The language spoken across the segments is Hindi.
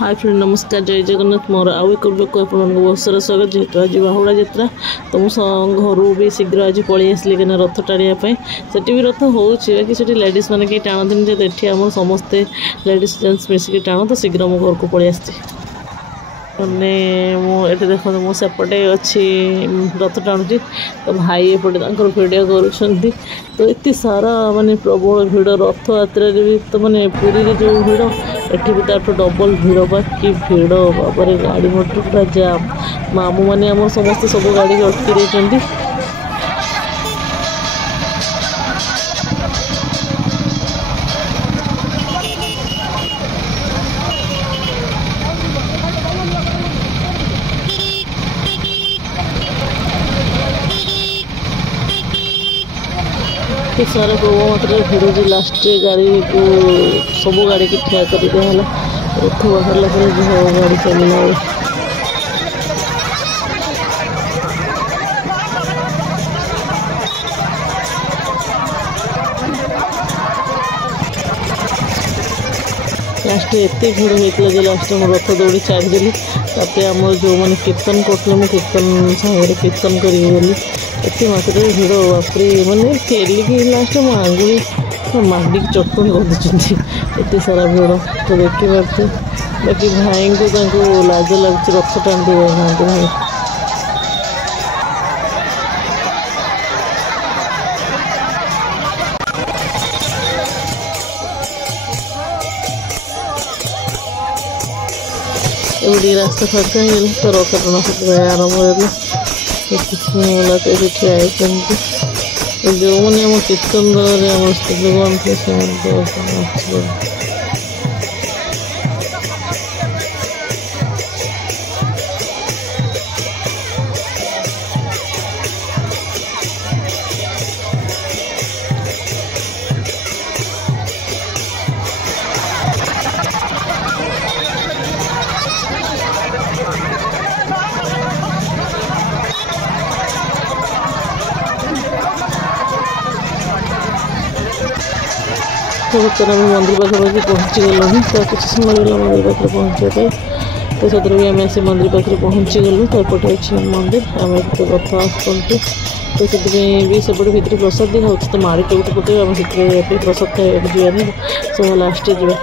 हाय फ्रेंड नमस्कार जय जगन्नाथ मोर आउ एक ब्लॉग को बहुत सारा स्वागत जेहेतु आज बाहुड़ा यात्रा तो मुझे घर भी शीघ्र आज पलि आसली कहीं रथ टाणियापी से भी रथ होती लेडीज मैंने कहीं टाणती ये आम समस्ते लेडीज जेन्ट्स मिसिक टाणु तो शीघ्र मो घर को पलि आसी मैंने मुझे देखो मो सेपटे अच्छी रथ टाणुची तो भाई एपटे भिडियो कर तो ये सारा माने प्रबल भिड़ रथ यात्रा भी तो माने पुरी जो भिड़ एठी भी ताठू डबल भिड़ बाकी भिड़ बाबा गाड़ी मोटर पूरा जाम मामू मैंने आम समस्त सब गाड़ी अटकी देते सारा प्रबल मात्रा भिड़ जो लास्ट गाड़ी को सब गाड़ी की ठिया कर दिहला रथ बाहर गाड़ी चलना लास्ट एत भिड़ होता लास्ट में रथ दौड़ी छाड़देली आम जो मैंने कीर्तन करते कीर्तन सागर कीर्तन करी एत मात्रा भिड़ बापरे मैंने ठेलिकी लास्ट मो आंगुली मांडी चटणी करदे एत सारा भिड़ तो देखी पार्थे बाकी भाई को लाज लगे रथ टाणी जाते भाई एवढी रास्ता फाका तो रथ टाणा आरंभ होगा ठिया जो मैंने आम कीर्तन दल आम भगवान से तो बर्तमान आम मंदिर पाखापाखि पहुँची गलु तो कुछ समय लगे मंदिर पाखे पहुँचापी तो सदर भी आम से मंदिर पाखे पहुँची गलु तो एपटे अच्छे मंदिर आम रथ आसुँच तो से भी सेपटे भितर प्रसाद दिखा तो माड़ी टोट पटे आम से प्रसाद खाइबा जावानी सब लास्ट जा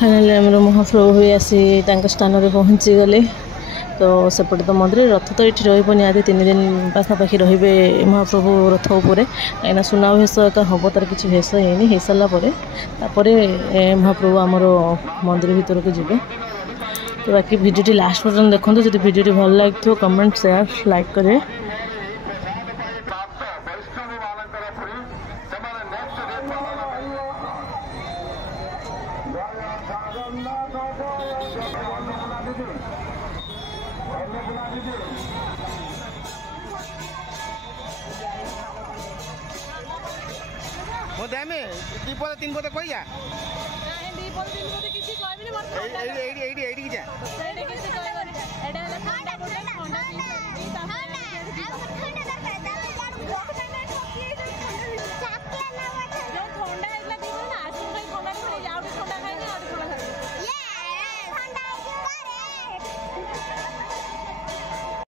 फाइनाली आम महाप्रभु भी आसी स्थान में पहुँची गले तो सेपटे तो मंदिर रथ तो ये रही निहती 3 दिन पाखापाखि रे महाप्रभु रथ उपर कहीं सुना भेष एका हम तार किसी भेष है हो सारापर महाप्रभु आमर मंदिर भीतर को जी तो बाकी भिडियो लास्ट पर्यटन देखते जो भिडियो भल लगे कमेंट शेयर लाइक करें दामे 2 पद 3 पद कही जा 2 पद 3 पद किसी कहबिनी मत एडी जा एडी किसी कहबनी एडा हला ठंडा